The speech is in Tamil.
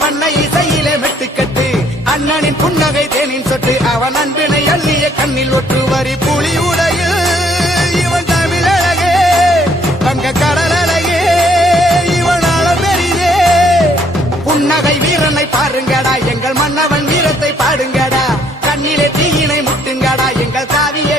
வண்ண இசையிலே மெட்டுக்கட்டு அண்ணனின் புன்னகை தேனின் சொட்டு அவன் அன்பினை அள்ளிய கண்ணில் ஒற்று வரி புலி உடையில் இவன் தமிழழகே வங்க கடல் அழகே இவனால பெரிதே புன்னகை வீரனை பாருங்கடா எங்கள் மன்னவன் வீரத்தை பாடுங்கடா கண்ணிலே தீயினை முட்டுங்கடா எங்கள் காவிய